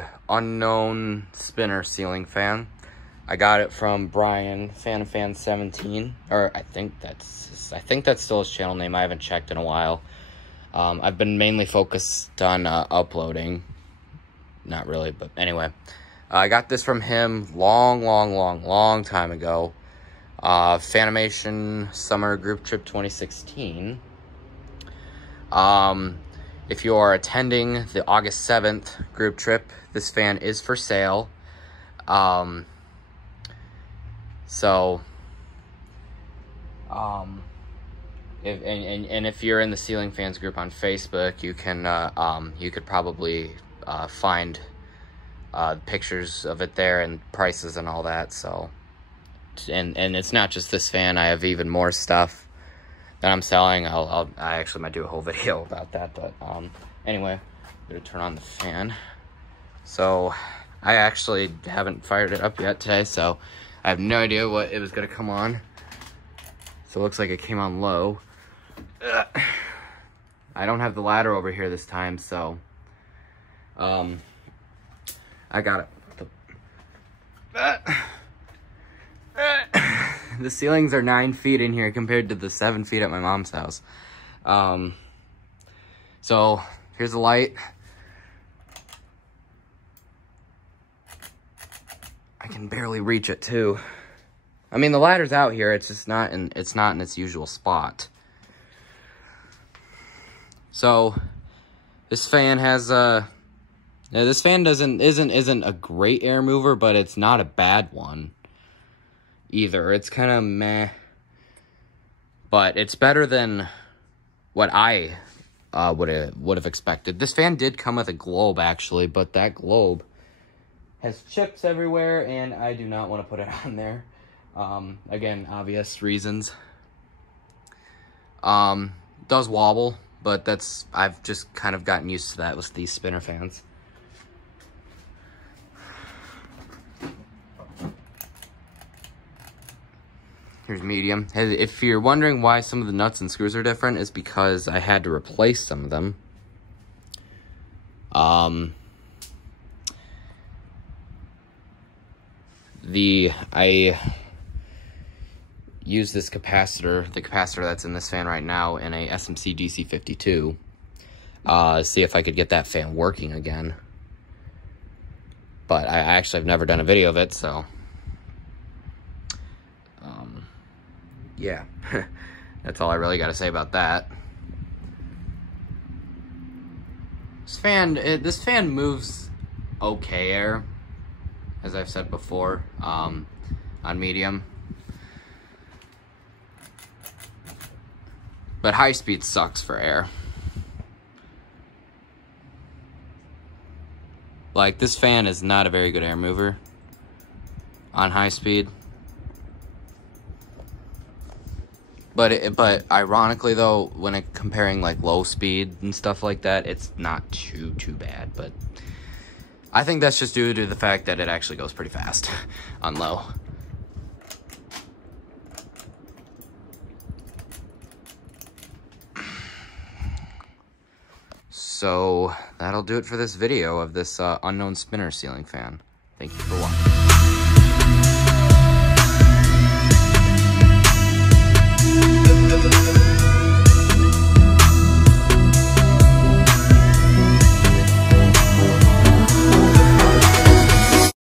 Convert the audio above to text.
the Unknown Spinner ceiling fan. I got it from Brian, Fan17, or I think that's still his channel name. I haven't checked in a while. I've been mainly focused on uploading. Not really, but anyway. I got this from him long time ago. Fanimation Summer Group Trip 2016. If you are attending the August 7th group trip, this fan is for sale. If you're in the Ceiling Fans group on Facebook, you can you could probably find pictures of it there and prices and all that. So, and it's not just this fan. I have even more stuff that I'm selling. I actually might do a whole video about that. But anyway, I'm gonna turn on the fan. So I actually haven't fired it up yet today, so I have no idea what it was gonna come on. So it looks like it came on low. I don't have the ladder over here this time, so I got it. The ceilings are 9 feet in here compared to the 7 feet at my mom's house. So here's the light. I can barely reach it too. I mean, the ladder's out here. It's just not in its usual spot. So this fan has this fan isn't a great air mover, but it's not a bad one either. It's kind of meh, but it's better than what I would have expected. This fan did come with a globe actually, but that globe has chips everywhere, and I do not want to put it on there. Again, obvious reasons. Does wobble, but I've just kind of gotten used to that with these spinner fans. Here's medium. If you're wondering why some of the nuts and screws are different, it's because I had to replace some of them. I use this capacitor, the capacitor that's in this fan right now, in a SMC DC52. See if I could get that fan working again. But I actually have never done a video of it, so yeah. That's all I really got to say about that. This fan moves okay air, as I've said before, on medium. But high speed sucks for air. Like, this fan is not a very good air mover on high speed. But ironically though, when comparing like low speed and stuff like that, it's not too bad. But I think that's just due to the fact that it actually goes pretty fast on low. So that'll do it for this video of this Unknown Spinner ceiling fan. Thank you for watching.